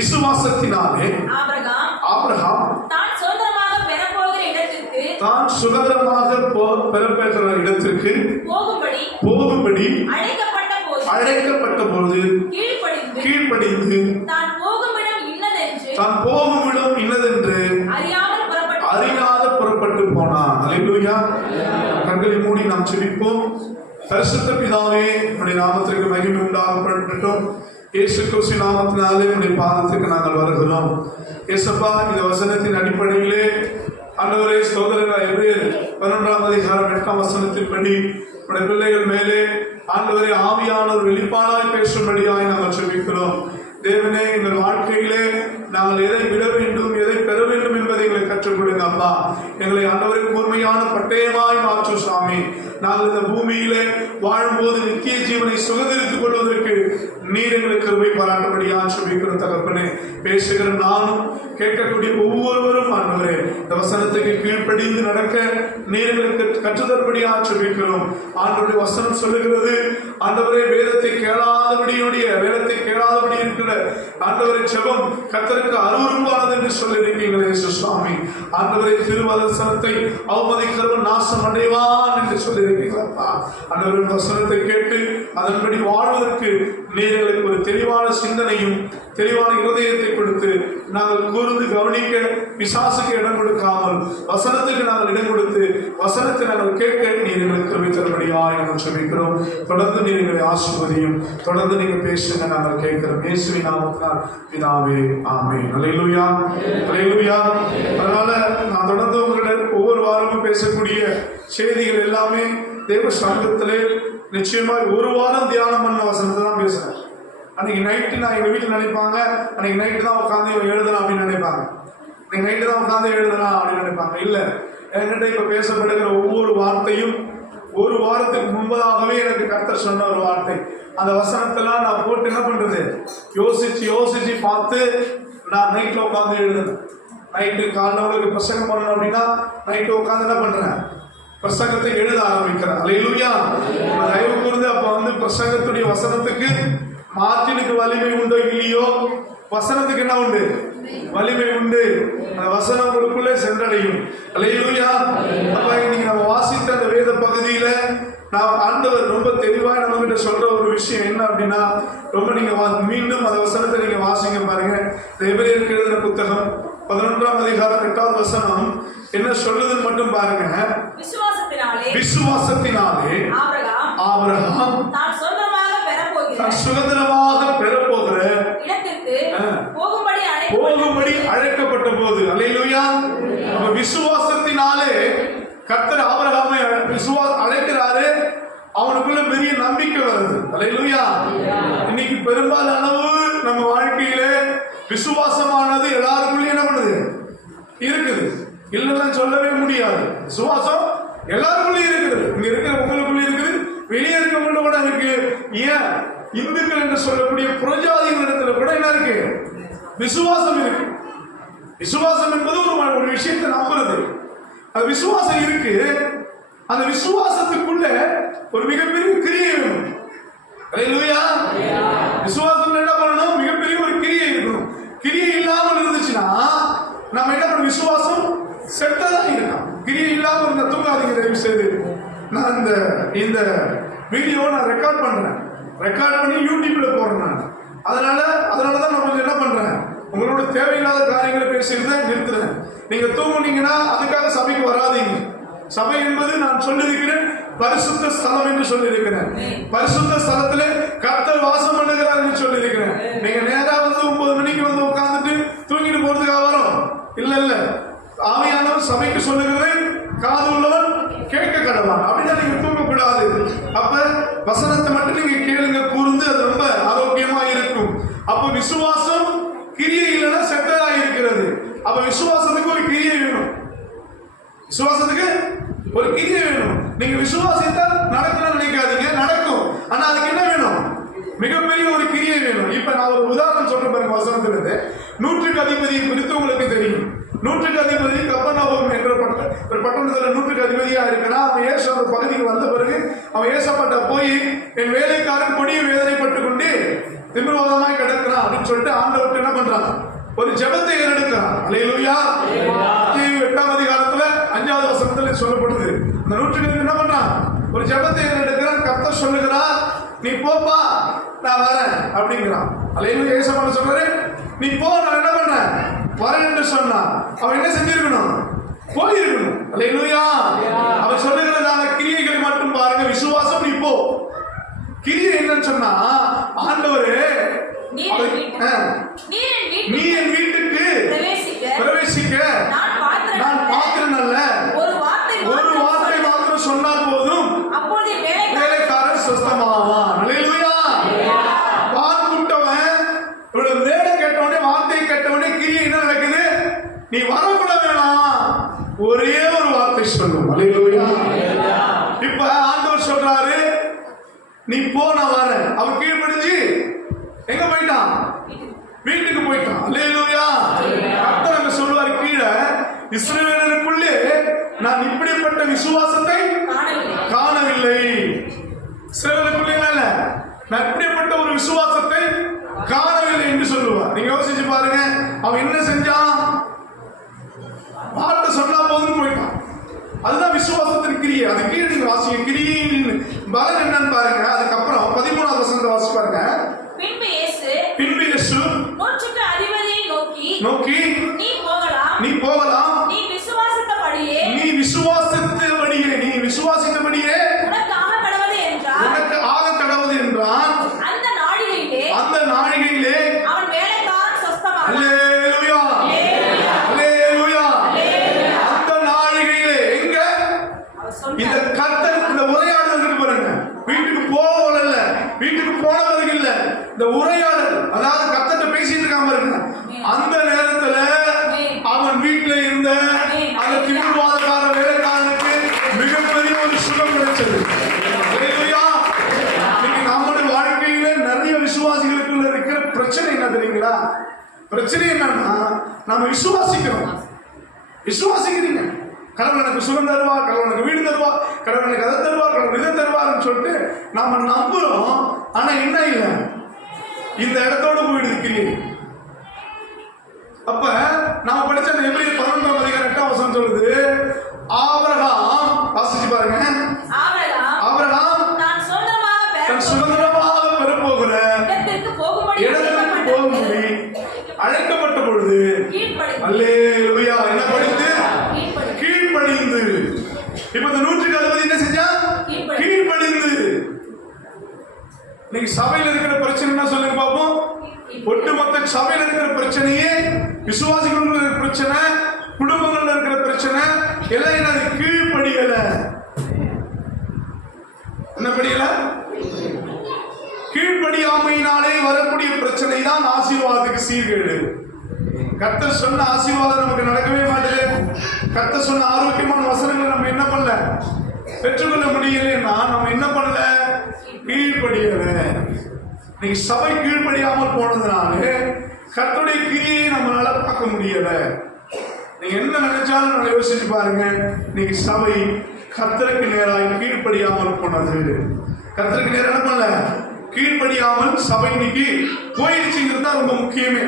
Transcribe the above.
விசுவாசத்தினாலே ஆபிரகாம் தான் சுதந்திரமாக பெறப்போகிற இடத்திற்கு தான் சுதந்திரமாக போ- பெறப்பெற்ற இடத்திற்கு போகும்படி போகும்படி அழைக்கப்பட்ட போது அழைக்கப்பட்ட பொழுது கீழ்ப்படிந்து கீழ்ப்படிந்து தான் போகுமிடம் இன்னதென்று தான் போகும் இடம் இன்னதென்று அறியாமல் புறப்பட்டு அறியாத புறப்பட்டு போனான். அல்லேலூயா கண்களை மூடி நாம் செபிப்போம் பரிசுத்த பிதாவே உடைய நாமத்திற்கு மகிமை உண்டாகப்படட்டும். இயேசு கிறிஸ்து நாமத்தினாலே உடைய பாதத்துக்கு நாங்கள் வருகிறோம். இயேசப்பா இந்த வசனத்தின் அடிப்படையிலே ஆண்டவரே சோதரர்கள் எபிரேயர் பன்னெண்டாம் அதிகாரம் எட்டாம் வசனத்தின்படி உடைய பிள்ளைகள் மேலே ஆண்டவரே ஆவியானவர் வெளிப்பாடாய் பேசும்படியாய் நாங்கள் சொல்லிக்கிறோம் தேவனே எங்கள் வாழ்க்கையிலே நாங்கள் எதை விட வேண்டும் எதை பெற வேண்டும் என்பதை எங்களை கற்றுக் கொடுங்க அப்பா. எங்களை அன்றவரை கூர்மையான பட்டயமாய் மாற்றும் சாமி நாங்கள் இந்த பூமியிலே வாழும்போது நித்திய ஜீவனை சுதந்திரித்துக் கொள்வதற்கு நீர் எங்களுக்கு கிருபை பாராட்டும்படியா சுபிக்கிற தகப்பனே பேசுகிற நானும் கேட்கக்கூடிய ஒவ்வொருவரும் ஆண்டவரே இந்த வசனத்துக்கு கீழ்ப்படிந்து நடக்க நீர் எங்களுக்கு கற்றுதற்படியா சொல்லிக்கிறோம் ஆண்டவருடைய வசனம் சொல்லுகிறது ஆண்டவரே வேதத்தை கேளாதபடியுடைய வேதத்தை கேளாதபடி இருக்கிற ஆண்டவரை செபம் கத்தருக்கு அருவரும்பானது என்று சொல்லியிருக்கீங்களே சுவாமி. ஆண்டவரை திருவதர்சனத்தை அவமதிக்கிறவன் நாசம் அடைவான் என்று சொல்லியிருக்கீங்களப்பா. ஆண்டவரின் வசனத்தை கேட்டு அதன்படி வாழ்வதற்கு நீர் எங்களுக்கு ஒரு தெளிவான சிந்தனையும் தெளிவான இருதயத்தை கொடுத்து நாங்கள் கூர்ந்து கவனிக்க பிசாசுக்கு இடம் கொடுக்காமல் வசனத்துக்கு நாங்கள் இடம் கொடுத்து வசனத்தை நாங்கள் கேட்க நீர் எங்களுக்கு கிருபை தரும்படியாய் நாங்கள் சொல்லிக்கிறோம். தொடர்ந்து நீர் எங்களை ஆசிர்வதியும். தொடர்ந்து நீங்க பேசுங்க நாங்கள் கேட்கிறோம். இயேசுவின் நாமத்தினால் பிதாவே ஆமே அல்லேலூயா அல்லேலூயா அதனால நான் தொடர்ந்து உங்களிடம் ஒவ்வொரு வாரமும் பேசக்கூடிய செய்திகள் எல்லாமே தேவ சங்கத்திலே நிச்சயமாய் ஒரு வாரம் தியானம் பண்ண வசனத்தை தான் பேசுறேன். அன்னைக்கு நைட்டு நான் எங்கள் வீட்டில் நினைப்பாங்க. அன்னைக்கு நைட்டு தான் உட்காந்து இவன் எழுதலாம் அப்படின்னு நினைப்பாங்க. அன்னைக்கு நைட்டு தான் உட்காந்து எழுதலாம் அப்படின்னு நினைப்பாங்க. இல்லை என்கிட்ட இப்போ பேசப்படுகிற ஒவ்வொரு வார்த்தையும் ஒரு வாரத்துக்கு முன்பதாகவே எனக்கு கர்த்தர் சொன்ன ஒரு வார்த்தை. அந்த வசனத்தெல்லாம் நான் போட்டு என்ன பண்றது? யோசிச்சு யோசிச்சு பார்த்து நான் நைட்டில் உட்காந்து எழுதுனேன். நைட்டு காலைல பிரசங்கம் பண்ணணும் அப்படின்னா நைட்டு உட்காந்து என்ன பண்றேன்? பிரசங்கத்தை எழுத ஆரம்பிக்கிறேன். அலையிலுயா தயவு கூர்ந்து அப்போ வந்து பிரசங்கத்துடைய வசனத்துக்கு மார்ஜினுக்கு வலிமை உண்டோ இல்லையோ? வசனத்துக்கு என்ன உண்டு? வலிமை உண்டு. அந்த வசனம் உங்களுக்குள்ளே சென்றடையும். அல்லேலூயா அப்ப இன்னைக்கு நம்ம வாசித்த அந்த வேத பகுதியில நான் ஆண்டவர் ரொம்ப தெளிவா நம்ம கிட்ட சொல்ற ஒரு விஷயம் என்ன அப்படின்னா ரொம்ப நீங்க மீண்டும் அந்த வசனத்தை நீங்க வாசிங்க பாருங்க. எபிரேயருக்கு எழுதின புத்தகம் பதினொன்றாம் அதிகாரம் எட்டாவது வசனம் என்ன சொல்லுதுன்னு மட்டும் பாருங்க. விசுவாசத்தினாலே விசுவாசத்தினாலே ஆபிரகாம் தான் சுதந்திரமாக பெறப்போகிற இடத்திற்கு. போகும்படி அழைக்கப்பட்ட போகும்படி அழைக்கப்பட்ட போது. அல்லேலூயா. அப்ப விசுவாசத்தினாலே கர்த்தர் ஆபிரகாமை விசுவா அழைக்கிறாரு. அவனுக்குள்ள பெரிய நம்பிக்கை வருது. அல்லேலூயா. இன்னைக்கு பெரும்பாலானவு நம்ம வாழ்க்கையில விசுவாசமானது எல்லாருக்குள்ளயும் என்ன பண்ணுது? இருக்குது. இல்லைன்னா சொல்லவே முடியாது. விசுவாசம் எல்லாருக்குள்ளயும் இருக்குது. இங்க இருக்கிற உங்களுக்குள்ள இருக்குது. வெளியே இருக்கவங்க கூட இருக்கு. ஏன்? இந்துக்கள் என்று சொல்லக்கூடிய புறஜாதிகளிடத்துல கூட என்ன இருக்கு? விசுவாசம் இருக்கு. விசுவாசம் என்பது ஒரு ம- ஒரு விஷயத்தை நம்புறது. அது விசுவாசம் இருக்கு. அந்த விசுவாசத்துக்குள்ள ஒரு மிகப்பெரிய கிரியை வேணும். விசுவாசம் என்ன பண்ணணும்? மிகப்பெரிய ஒரு கிரியை இருக்கணும். கிரியை இல்லாமல் இருந்துச்சுன்னா நம்ம என்ன பண்ண விசுவாசம் செட்டதான் இருக்கலாம். கிரியை இல்லாமல் இருந்த தூங்காதீங்க தயவு செய்து நான் இந்த இந்த வீடியோ நான் ரெக்கார்ட் பண்றேன். ரெக்கார்ட் பண்ணி யூடியூப்ல போடுறேன் நான். அதனால அதனால தான் கொஞ்சம் என்ன பண்றேன்? உங்களோட தேவையில்லாத காரியங்களை பேசுறதை நிறுத்துறேன். நீங்க தூங்குனீங்கன்னா அதுக்காக சபைக்கு வராதீங்க. சபை என்பது நான் சொல்லியிருக்கிறேன் பரிசுத்த ஸ்தலம் என்று சொல்லியிருக்கிறேன். பரிசுத்த ஸ்தலத்திலே கர்த்தர் வாசம் பண்ணுகிறார் என்று சொல்லியிருக்கிறேன். நீங்க நேரா வந்து ஒன்பது மணிக்கு வந்து உட்கார்ந்துட்டு தூங்கிட்டு போறதுக்காக வரோம்? இல்ல இல்ல. ஆவியானவர் சபைக்கு சொல்லுகிறதை காது உள்ளவன் கேட்க கடவான். விசுவாசத்துக்கு ஒரு கிரியை வேணும். நீங்க விசுவாசித்தால் நடக்கணும்னு நினைக்காதீங்க. நடக்கும். ஆனா அதுக்கு என்ன வேணும்? மிகப்பெரிய ஒரு கிரியை வேணும். இப்ப நான் ஒரு உதாரணம் சொல்றேன் பாருங்க வசனத்துல இருந்து நூற்றுக்கு அதிபதி குறித்து உங்களுக்கு தெரியும். நூற்றுக்கு அதிபதி கப்பனாவும் என்ற பட்ட ஒரு பட்டணத்துல நூற்றுக்கு அதிபதியா இருக்குன்னா அவன் ஏசு அந்த பகுதிக்கு வந்த பிறகு அவன் ஏசப்பட்ட போய் என் வேலைக்காரன் கொடிய வேதனைப்பட்டு கொண்டு திமிர்வாதமாய் கிடக்கிறான் அப்படின்னு சொல்லிட்டு ஆண்டவர்கிட்ட என்ன பண்றான்? ஒரு ஜெபத்தை ஏறெடுக்கிறான். அலையிலுயா சொல்லப்படுது. அந்த நூற்றுக்கு என்ன பண்றான்? ஒரு ஜெபத்தை ஏறெடுக்கிறான். கர்த்தர் சொல்லுகிறார் நீ போப்பா நான் வரேன். அப்படிங்கிறான். அலையிலுயா ஏசப்பான சொல்றாரு நீ போ நான் என்ன பண்றேன்? வரேன் என்று சொன்னான். அவன் என்ன செஞ்சிருக்கணும்? போயிருக்கணும். அலையிலுயா அவன் சொல்லுகிறதான கிரியைகளை மட்டும் பாருங்க விசுவாசம் நீ போ. கிரியை என்னன்னு சொன்னா ஆண்டவரே நீர் என் வீட்டுக்கு- ஆ, நீர் என் நீ வீட்டுக்கு என் வீட்டுக்கு பிரவேசிக்க பிரவேசிக்க நான் பாத்திரம் நான் அல்ல. பாத்திரன் அல்ல ஒரு வார்த்தை ஒரு மாத்திரம் வார்த்தை சொல். மாத்திரம் சொன்னால் போதும் அப்பொழுது என் வேலைக்காரன் வேலைக்காரன் சுத்தமாவான் அல்லேலூயா வான் கூட்டவன் இவனோட வேலை கேட்டவனே வார்த்தையை கிரியை என்ன நடக்குது? நீ வரக்கூட வேணாம். ஒரே ஒரு வார்த்தை சொல்லும். இப்ப ஆண்டவர் சொல்றாரு நீ போ நான் வரேன். அவன் கீழ்ப்படிஞ்சு எங்க போயிட்டான்? வீட்டுக்கு போயிட்டான். அல்லேலூயா. கர்த்தர் அங்க சொல்லுவார் கீழே இஸ்ரவேலருக்குள்ளே நான் இப்படிப்பட்ட விசுவாசத்தை காணவில்லை. இல்ல. நான் இப்படிப்பட்ட ஒரு விசுவாசத்தை காணவில்லை என்று சொல்லுவார் நீங்க யோசிச்சு பாருங்க அவன் என்ன செஞ்சான் வார்த்தை சொன்னா போதும் போயிட்டான் அதுதான் விசுவாசத்தின் கிரியை அது கீழே நீங்க வாசிங்க கிரியின் பலன் என்னன்னு பாருங்க அதுக்கப்புறம் பதிமூணாவது வசனத்தை வாசி பாருங்க பின்பு இயேசு பின்பு இயேசு நூற்றுக்கு அதிபதியை நோக்கி நோக்கி நீ போகலாம் நீ போகலாம் நீ விசுவாசித்தபடியே நீ விசுவாசித்தபடியே நீ விசுவாசித்தபடியே உனக்கு ஆக கடவுது என்றார் உனக்கு ஆக கடவுது என்றான் அந்த நாளிலே அந்த நாழிகையிலே அவன் வேலைக்காரன் சொஸ்தமானான் அல்லேலூயா அல்லேலூயா அந்த நாழிகையிலே எங்க அவர் இந்த சொன்னார் கர்த்தர் இந்த உரையாடல் இருக்கு பாருங்க வீட்டுக்கு போகல இல்ல வீட்டுக்கு போனவர்கள் இல்ல இந்த உரையாடல் அதாவது கர்த்தர்ட்ட பேசிட்டு இருக்காம பாருங்க அந்த நேரத்துல அவன் வீட்டுல இருந்த அந்த திமிர்வாதக்கார வேலைக்காரனுக்கு மிகப்பெரிய ஒரு சுகம் கிடைச்சது அல்லேலூயா இன்னைக்கு நம்முடைய வாழ்க்கையில நிறைய விசுவாசிகளுக்குள்ள இருக்கிற பிரச்சனை என்ன தெரியுங்களா பிரச்சனை என்னன்னா நம்ம விசுவாசிக்கிறோம். விசுவாசிக்கிறீங்க. கடவுள் எனக்கு சுகம் தருவா கடவுள் எனக்கு வீடு தருவா கடவுள் எனக்கு அதை தருவா கடவுள் இதை தருவாருன்னு சொல்லிட்டு நாம நம்புறோம். ஆனா என்ன இல்லை? இந்த இடத்தோட போயிடுது கிரியை அப்ப நாம படிச்ச அந்த எப்படி பதினொன்றாம் அதிகாரம் எட்டாம் வசனம் சொல்லுது ஆபிரகாம் வாசிச்சு பாருங்க. ஆபிரகாம் ஆபிரகாம் நான் சுதந்திரமாக பெறப்போகிற இடத்திற்கு போகும்படி இடத்துக்கு போகும்படி அழைக்கப்பட்ட பொழுது கீழ்ப்படி அல்லேலூயா என்ன படித்து கீழ்ப்படி கீழ்ப்படிந்து இப்ப இந்த நூற்றுக்கு அதிபதி என்ன செஞ்சா கீழ்ப்படி. கீழ்ப்படிந்து நீங்க சபையில் இருக்கிற பிரச்சனை என்ன சொல்லுங்க பார்ப்போம்? ஒட்டுமொத்த சபையில் இருக்கிற பிரச்சனையே விசுவாசிகள் பிரச்சனை குடும்பங்கள்ல இருக்கிற பிரச்சனை எல்லாம் என்னது கீழ்படியல என்ன படியல? கீழ்படியாமையினாலே வரக்கூடிய பிரச்சனை தான் ஆசீர்வாதத்துக்கு சீர்கேடு. கத்த சொன்ன ஆசீர்வாதம் நமக்கு நடக்கவே மாட்டேது. கத்த சொன்ன ஆரோக்கியமான வசனங்களை நம்ம என்ன பண்ணல? பெற்றுக்கொள்ள முடியலன்னா நம்ம என்ன பண்ணல? கீழ்ப்படியல இன்னைக்கு சபை கீழ்படியாமல் போனதுனால கத்துடைய கிரியை நம்மளால பார்க்க முடியல. நீங்க என்ன நினைச்சாலும் நல்லா யோசிச்சு பாருங்க. நீங்க சபை கத்தருக்கு நேராக கீழ்படியாமல் போனது. கத்தருக்கு நேரம் பண்ணல? கீழ்படியாமல் சபை இன்னைக்கு போயிடுச்சுங்கிறது தான் ரொம்ப முக்கியமே.